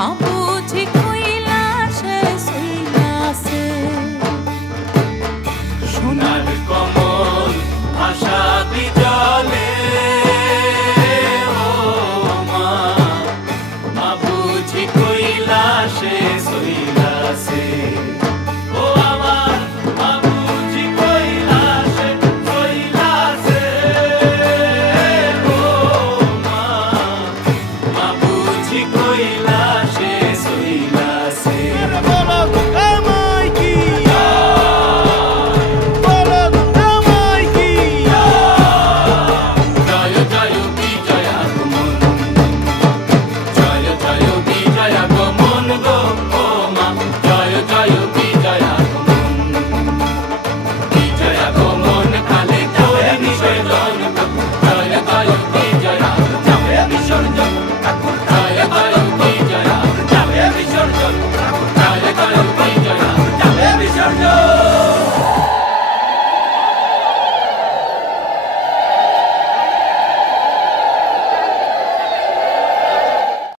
মা বুঝি কইলা সে সইলাছে সোনার কমল ভাষা বিজলে ও মা মা বুঝি কইলা সে সইলাছে